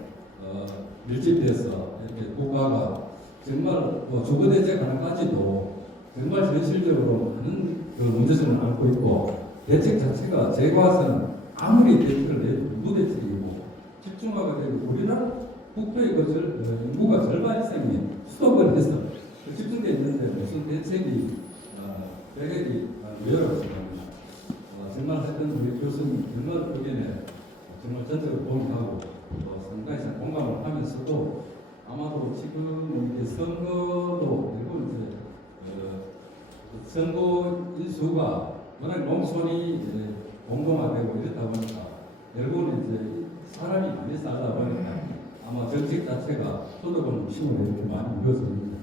밀집돼서 이렇게 국가가 정말 주거대책 하나까지도 정말 현실적으로 많은 그 문제점을 안고 있고 대책 자체가 제가 봐서는 아무리 대책을 내도 누구 대책이고 집중화가 되고 우리나라 국토의 인구가 절반 이상이 수도권 해서 집중되어 있는데 무슨 대책이 계획이 무효라고 생각합니다. 정말 하여튼 우리 교수님 정말 의견에 정말 전적으로 동의하고 상당히 잘 공감을 하면서도 아마도 지금 이렇게 선거도 결국 이제 선거 인수가 워낙 농촌이 이제 공동화되고 이렇다 보니까 결국은 이제 사람이 많이 살다 보니까 아마 정책 자체가 소득은 심으로 이렇게 많이 이루어집니다.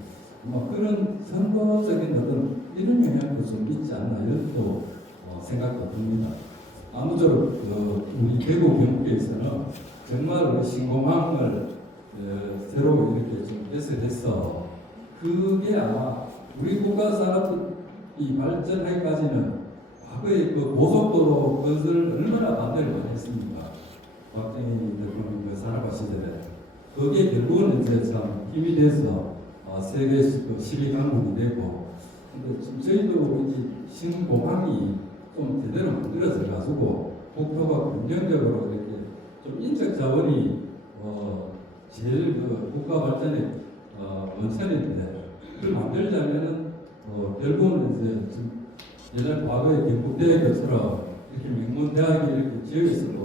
아마 그런 선거적인 어떤 이런 영향도 좀 있지 않나 이런 또 생각도 듭니다. 아무쪼록 우리 대구 경북에서는 정말 우리 신공항을 새로 이렇게 좀 개설해서 그게 아마 우리 국가 산업이 발전하기까지는 과거에 그 고속도로 그것을 얼마나 반대를 많이 했습니까? 박정희 대통령 그 산업화 시절에 그게 결국은 이제 참 힘이 돼서 세계 그 12강국이 되고 근데 지금 저희도 이제 신공항이 좀 제대로 만들어져 가지고 국토가 긍정적으로 이렇게 좀 인적 자원이 제일 그 국가 발전의 원천인데 그걸 만들자면은 결국은 이제 지금 예전 과거에 경북대회 것처럼 이렇게 명문 대학이 이렇게 지역에서도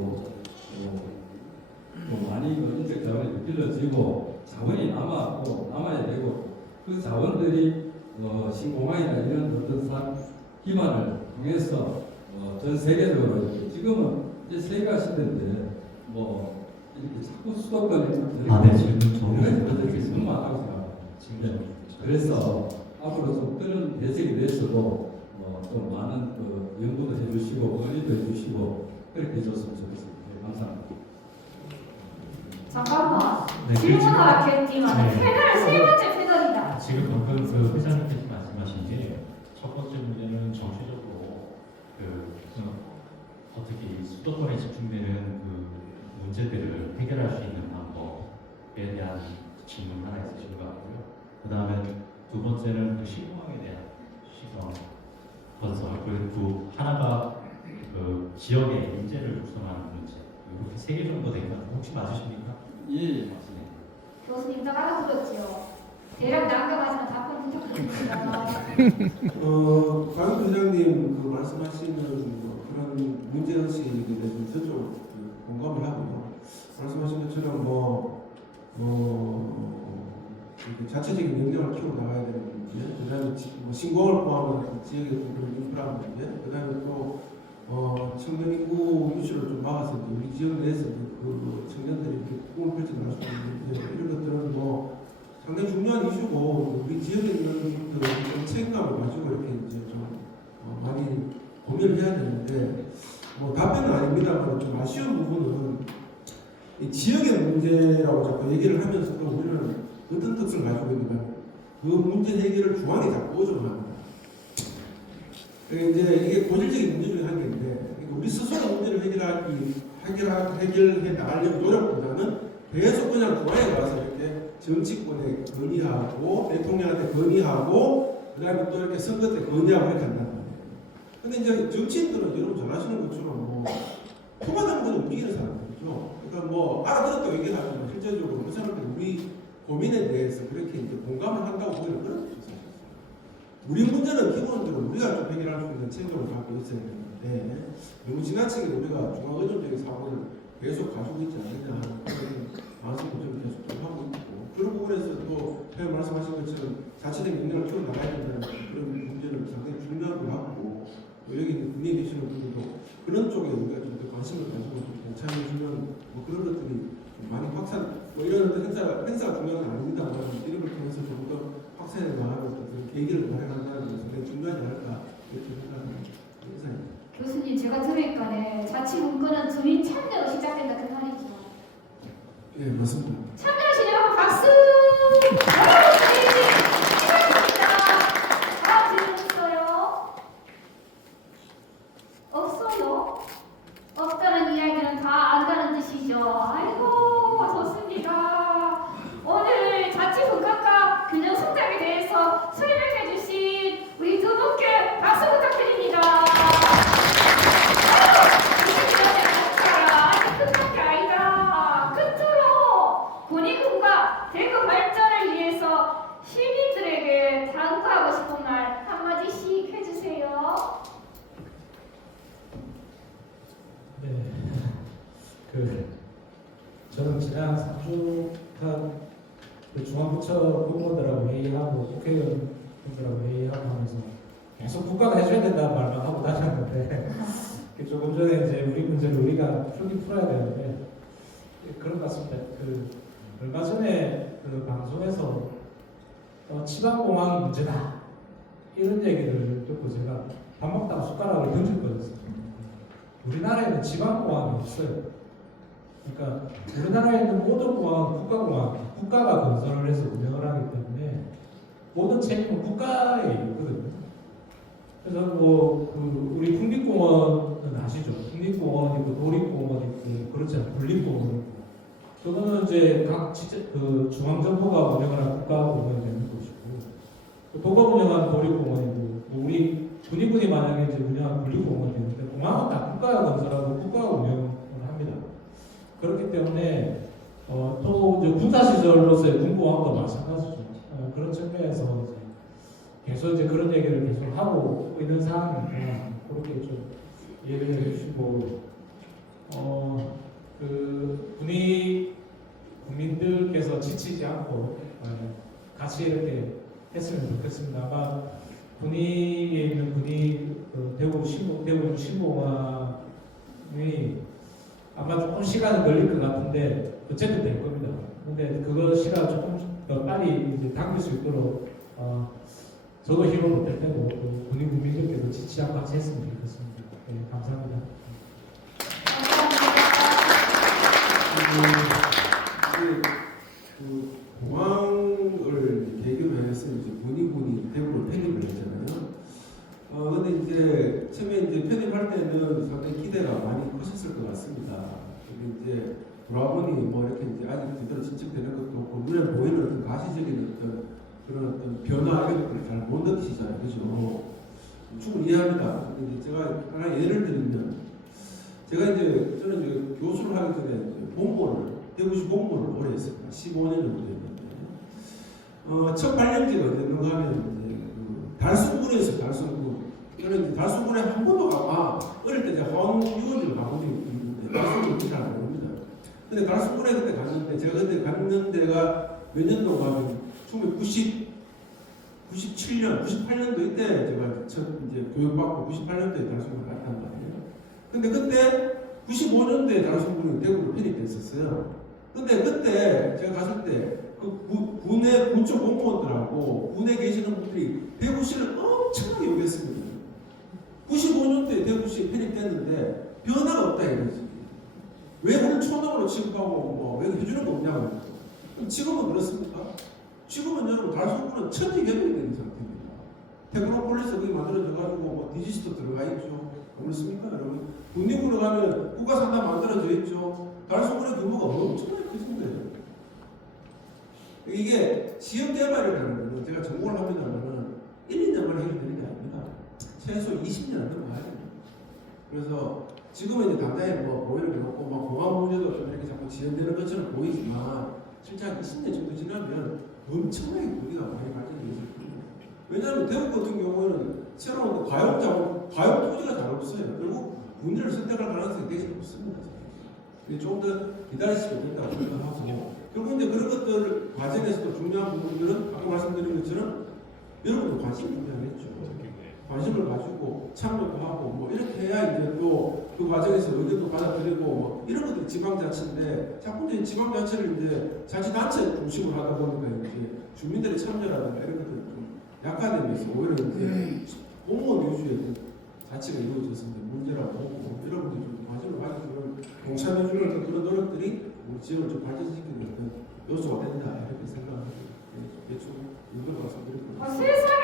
또 많이 그 인적 자원이 길러지고 자원이 남아야 되고 그 자원들이 신공항이나 이런 어떤 기반을 통해서 전 세계적으로 이렇게 지금은 이제 세계화 시대인데 뭐 이렇게 자꾸 수도권에 네, 지금 너무 많다고 생각합니다. 그래서 앞으로 좀 그런 대책에 대해서도 좀 많은 그 연구도 해주시고 건의도 해주시고 그렇게 해줬으면 좋겠습니다. 네, 감사합니다. 잠깐만. 네, 질문하겠지만 네. 패널 세 번째 패널이다. 지금 방금 그 회장님께서 말씀하신 게 첫 번째 문제는 정치적으로 어떻게 이 수도권에 집중되는 그 문제들을 해결할 수 있는 방법에 대한 질문 하나 있으신 것 같고요. 그 다음에 두 번째는 그 신공항에 대한 시선 건설 그리고 하나가 그 지역의 인재를 구성하는 문제 이렇게 세 개 정도 된것 같아요. 혹시 맞으십니까? 예, 맞습니다. 교수님 딱 알아들었죠? 대략 난감하지만 답변 부탁드립니다. 강 회장님 그 말씀하시는 그런 문제의식에 대해서 저쪽 공감을 하고요. 말씀하신 것처럼 이렇게 자체적인 역량을 키워 나가야 되는 문제, 그 다음에 신공을 포함한 지역의 그런 인프라 문제, 그 다음에 또 청년 인구 유출을 좀 막아서 우리 지역 내에서 그 청년들이 이렇게 꿈을 펼쳐 나갈 수 있는 문제, 이런 것들은 상당히 중요한 이슈고 우리 지역에 있는 분들은 좀 책임감을 가지고 이렇게 이제 좀 많이 고민을 해야 되는데 답변은 아닙니다만 좀 아쉬운 부분은 이 지역의 문제라고 자꾸 얘기를 하면서도 우리는 어떤 뜻을 가지고 있는가 그 문제 해결을 중앙에 자꾸 오점합니다. 이제 이게 본질적인 문제 중에 한 개인데 우리 스스로 문제를 해결해 나가려는 노력보다는 계속 그냥 중앙에 가서 이렇게 정치권에 건의하고 대통령한테 건의하고 그다음에 또 이렇게 선거 때 건의하고 이렇게 한단 말이에요. 근데 이제 정치인들은 여러분 잘 아시는 것처럼 표가당대로 움직이는 사람들이죠. 그러니까 알아들었다고 얘기하지만 실제적으로 그 사람들이 우리 고민에 대해서 그렇게 이제 공감을 한다고 보기는 그런 거죠. 우리 문제는 기본적으로 우리가 좀 해결할 수 있는 책임을 갖고 있어야 되는데 너무 지나치게 우리가 중앙의존적인 사고를 계속 가지고 있지 않느냐 하는 그런 말씀을 좀 계속 좀 하고 있고 그런 부분에서 또 회원 말씀하신 것처럼 자체적인 역량을 키워 나가야 된다는 그런 문제는 상당히 중요한 것 같고 여기 있는 국내에 계시는 분들도 그런 쪽에 우리가 좀 더 관심을 가지고 좀 괜찮은 주면 그런 것들이 좀 많이 확산 이런 어떤 행사가 중요한 건 아닙니다만 이런 걸 통해서 좀 더 확산해 나가는 어떤 계기를 마련한다는 것은 굉장히 중요하지 않을까 이렇게 생각합니다. 이상입니다. 교수님 제가 들으니까 자치 문건은 주민 참여로 시작된다 그 말이죠. 예, 맞습니다. 참여하시려면 박수! 다음 질문 있어요? 없어요? 없다는 이야기는 다 안다는 뜻이죠. 아이고 좋습니다. 오늘 자치분과과 균형 성장에 대해서 설명해 주신 우리 두 분께 박수 부탁드립니다. 아직 끝난 게 아니다. 끝으로 본인 지난 3주간 그 중앙부처 공무원들하고 회의하고 국회의원들하고 회의하고 하면서 계속 국가가 해줘야 된다는 말만 하고 다녔는데 조금 전에 이제 우리 문제를 우리가 풀어야 되는데 그런 것 같습니다. 그 얼마 전에 그 방송에서 지방공항이 문제다 이런 얘기를 듣고 제가 밥 먹다가 숟가락을 던질 뻔했어요. 우리나라에는 지방공항이 없어요. 그러니까 우리나라에 있는 모든 공항은 국가공항, 국가가 건설을 해서 운영을 하기 때문에 모든 책임은 국가에 있거든요. 그래서 그 우리 국립공원은 아시죠? 국립공원 있고 도립공원 있고 그렇지 않아요. 국립공원 있고 그거는 이제 각 그 중앙정부가 운영하는 국가가 운영이 되는 것이고 도가 운영하는 도립공원이고 우리 군인분이 만약에 이제 운영하는 국립공원이 되는데 공항은 다 국가가 건설하고 국가가 운영을 합니다. 그렇기 때문에 또 이제 군사시설로서의 군공항도 마찬가지죠. 그런 측면에서 이제 계속 이제 그런 얘기를 계속 하고 있는 상황이니까 그렇게 좀 이해를 해주시고 그 국민들께서 지치지 않고 같이 이렇게 했으면 좋겠습니다. 아마 군위에 있는 대구 신공항이 아마 조금 시간은 걸릴 것 같은데 어쨌든 될 겁니다. 근데 그거 시간 조금 더 빨리 이제 당길 수 있도록 저도 힘을 못할 테고 또 국민들께도 지치지 않고 같이 했으면 좋겠습니다. 네, 감사합니다. 그 공항을 계기로 해서 이제 군이 대구로 편입을 했잖아요. 근데 이제 처음에 이제 편입할 때는 상당히 기대가 많이 커졌을 것 같습니다. 근데 이제 돌아보니 뭐 이렇게 이제 아직 제대로 진척되는 것도 없고 눈에 보이는 어떤 가시적인 그런 어떤 변화 이런 것들을 잘 못 느끼시잖아요, 그죠? 충분히 이해합니다. 근데 이제 제가 하나 예를 들면 저는 이제 교수를 하기 전에 이제 공무원을 대구시 공무원을 오래 했습니다. 15년 정도 했는데 첫 발령지가 어디였는가 하면 이제 그 달순군에서 달순군. 저는 달순군에 한 번도 어릴 때 이제 화원유원을 가본 적이 있는데 달순군은 잘 모릅니다. 근데 달순군에 그때 갔는데 제가 그때 갔는 데가 몇 년도 가면 97년, 98년도 이때 제가 첫 이제 교육받고 98년도에 달순군에 갔단 말이에요. 근데 그때 95년도에 달순군이 대구로 편입됐었어요. 근데 그때 제가 갔을 때 그 군의 군쪽 공무원들하고 군에 계시는 분들이 대구시를 엄청나게 요구했습니다. 95년도에 대구시에 편입됐는데 변화가 없다 이거지. 왜 우리를 초등으로 취급하고 뭐 왜 해주는 거 없냐고. 그럼 지금은 그렇습니까? 지금은 여러분 달순군은 천지개벽이 되는 상태입니다. 테크노폴리스 거기 만들어져가지고 뭐 디지스도 들어가 있죠. 그렇습니까 여러분? 국립군에 가면 국가산단 만들어져 있죠. 달순군의 규모가 엄청나게 커진 거예요. 이게 지역 개발이라는 거는 제가 전공을 합니다만은 1, 2년만 해결되는 게 아닙니다. 최소 20년은 넘어가야 됩니다. 그래서 지금은 이제 당장에 뭐 보이는 게 없고 뭐 공항 문제도 좀 이렇게 자꾸 지연되는 것처럼 보이지만 실제 한 20년 정도 지나면 엄청나게 우리가 많이 발전이 있을 겁니다. 왜냐하면 대구 같은 경우에는 새로운 과용 토지가 잘 없어요. 결국 군대를 선택할 가능성이 되지 없습니다. 조금 더 기다리시면 된다고 생각하고 결국 이제 그런 것들 과정에서도 중요한 부분들은 아까 말씀드린 것처럼 여러분도 관심이 중요하겠죠. 관심을 가지고 참여도 하고 뭐 이렇게 해야 이제 또 그 과정에서 의견도 받아들이고 뭐 이런 것들이 지방자치인데 자꾸 이제 지방자치를 이제 자치단체 중심으로 하다 보니까 이제 주민들의 참여라든가 이런 것들이 좀 약화되면서 오히려 이제 공무원 위주의 자치가 이루어져서 문제라고 보고 여러분들이 좀 관심을 가지고 동참해주는 그런 노력들이 우리 지역을 좀 발전시키는 어떤 요소가 된다 이렇게 생각합니다. 대충 이걸 말씀드리고 세상